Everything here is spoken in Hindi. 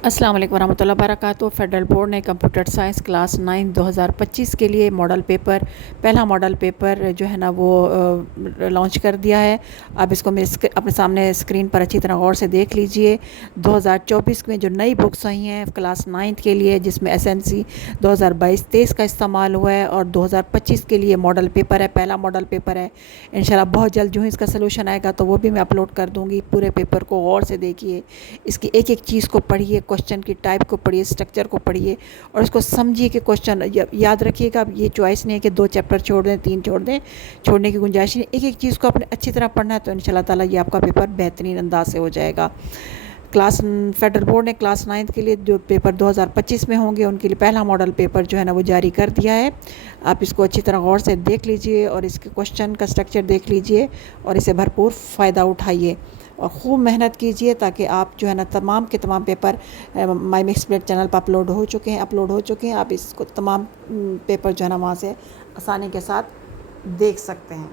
अस्सलाम वालेकुम वरहमतुल्लाहि वबरकातुहू। फेडरल बोर्ड ने कंप्यूटर साइंस क्लास 9 2025 के लिए मॉडल पेपर पहला मॉडल पेपर जो है ना वो लॉन्च कर दिया है। अब इसको मेरे अपने सामने स्क्रीन पर अच्छी तरह गौर से देख लीजिए। 2024 में जो नई बुक्स आई हैं क्लास 9 के लिए, जिसमें एसएनसी 2022-23 का इस्तेमाल हुआ है, और 2025 के लिए मॉडल पेपर है, पहला मॉडल पेपर है। इंशाल्लाह बहुत जल्द जो ही इसका सलूशन आएगा तो वो भी मैं अपलोड कर दूँगी। पूरे पेपर को गौर से देखिए, इसकी एक एक चीज़ को पढ़िए, क्वेश्चन की टाइप को पढ़िए, स्ट्रक्चर को पढ़िए और उसको समझिए कि क्वेश्चन याद रखिएगा। ये चॉइस नहीं है कि 2 चैप्टर छोड़ दें, 3 छोड़ दें, छोड़ने की गुंजाइश नहीं। एक एक चीज़ को अपने अच्छी तरह पढ़ना है तो इंशाल्लाह ताला ये आपका पेपर बेहतरीन अंदाज से हो जाएगा। फेडरल बोर्ड ने क्लास 9 के लिए जो पेपर 2025 में होंगे उनके लिए पहला मॉडल पेपर जो है ना वो जारी कर दिया है। आप इसको अच्छी तरह गौर से देख लीजिए और इसके क्वेश्चन का स्ट्रक्चर देख लीजिए और इसे भरपूर फ़ायदा उठाइए और ख़ूब मेहनत कीजिए, ताकि आप जो है ना तमाम के तमाम पेपर माई मिक्स प्लेट चैनल पर अपलोड हो चुके हैं। आप इसको तमाम पेपर जो है ना वहाँ से आसानी के साथ देख सकते हैं।